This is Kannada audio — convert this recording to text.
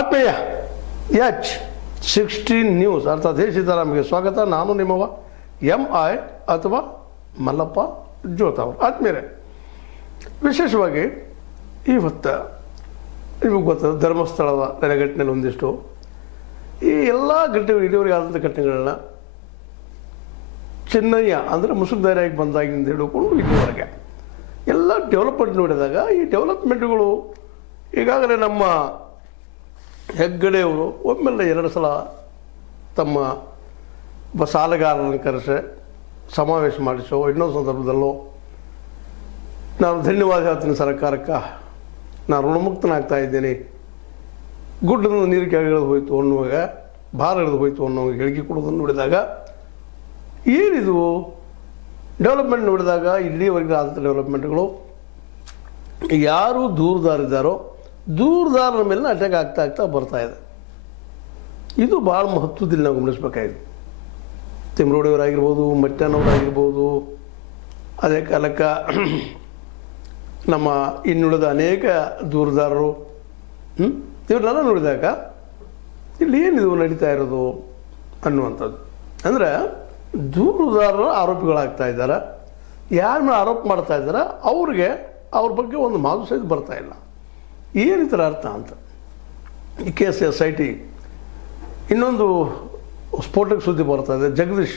ಆತ್ಮೀಯ H16 ನ್ಯೂಸ್ ಅರ್ಥಾತ್ ಹೇ ಸೀತಾರಾಮ್ಗೆ ಸ್ವಾಗತ. ನಾನು ನಿಮ್ಮವ MI ಅಥವಾ ಮಲ್ಲಪ್ಪ ಜೋತ್ ಅವರು. ಆತ್ಮೀಯರೇ, ವಿಶೇಷವಾಗಿ ಇವತ್ತು ನಿಮಗೆ ಗೊತ್ತದ ಧರ್ಮಸ್ಥಳದ ನೆಲೆಗಟ್ಟಿನಲ್ಲಿ ಒಂದಿಷ್ಟು ಈ ಎಲ್ಲ ಘಟನೆಗಳು ಇಲ್ಲಿವರೆಗೆ ಆದಂಥ ಘಟನೆಗಳನ್ನ ಚೆನ್ನಯ್ಯ ಅಂದರೆ ಮುಸುಕ್ದಾರಿಯಾಗಿ ಬಂದಾಗಿಂದ ಹಿಡ್ಕೊಂಡು ಇಲ್ಲಿವರೆಗೆ ಎಲ್ಲ ಡೆವಲಪ್ಮೆಂಟ್ ನೋಡಿದಾಗ ಈ ಡೆವಲಪ್ಮೆಂಟ್ಗಳು ಈಗಾಗಲೇ ನಮ್ಮ ಹೆಗ್ಗಡೆಯವರು ಒಮ್ಮೆಲ್ಲ 2 ಸಲ ತಮ್ಮ ಸಾಲಗಾರರನ್ನು ಕರೆಸಿ ಸಮಾವೇಶ ಮಾಡಿಸೋ ಇನ್ನೊಂದು ಸಂದರ್ಭದಲ್ಲೋ ನಾನು ಧನ್ಯವಾದ ಹೇಳ್ತೀನಿ ಸರ್ಕಾರಕ್ಕೆ, ನಾನು ಋಣಮುಕ್ತನಾಗ್ತಾ ಇದ್ದೇನೆ, ಗುಡ್ಡದ ನೀರು ಕೆಳಗಿಳಿದು ಹೋಯಿತು ಅನ್ನುವಾಗ ಭಾರ ಹಿಡಿದು ಹೋಯಿತು ಅನ್ನೋವಾಗ ಹೇಳಿಕೆ ಕೊಡೋದನ್ನು ನೋಡಿದಾಗ ಏನಿದು ಡೆವಲಪ್ಮೆಂಟ್ ನೋಡಿದಾಗ ಇಲ್ಲಿವರೆಗೆ ಆದಂಥ ಡೆವಲಪ್ಮೆಂಟ್ಗಳು ಯಾರು ದೂರದಾರಿದ್ದಾರೋ ದೂರದಾರರ ಮೇಲೆ ಅಟ್ಯಾಕ್ ಆಗ್ತಾ ಬರ್ತಾ ಇದೆ. ಇದು ಭಾಳ ಮಹತ್ವದಲ್ಲಿ ನಾವು ಗಮನಿಸಬೇಕಾಗಿದೆ. ತಿಮ್ರೋಡಿಯವರಾಗಿರ್ಬೋದು, ಮಟ್ಟನವರಾಗಿರ್ಬೋದು, ಅದೇ ಕಾಲಕ್ಕೆ ನಮ್ಮ ಇನ್ನುಳಿದ ಅನೇಕ ದೂರದಾರರು ಇವ್ರನ್ನೆಲ್ಲ ನೋಡಿದಾಗ ಇಲ್ಲಿ ಏನಿದು ನಡೀತಾ ಇರೋದು ಅನ್ನುವಂಥದ್ದು. ಅಂದರೆ ದೂರುದಾರರ ಆರೋಪಿಗಳಾಗ್ತಾ ಇದ್ದಾರೆ, ಯಾರ ಮೇಲೆ ಆರೋಪ ಮಾಡ್ತಾ ಇದ್ದಾರೆ ಅವ್ರಿಗೆ ಅವ್ರ ಬಗ್ಗೆ ಒಂದು ಮಾತು ಸಹಿತ ಬರ್ತಾ ಇಲ್ಲ. ಏನಿತರ ಅರ್ಥ ಅಂತ ಈ ಕೇಸ್ SIT ಇನ್ನೊಂದು ಸ್ಫೋಟಕ ಸುದ್ದಿ ಬರ್ತಾ ಇದೆ. ಜಗದೀಶ್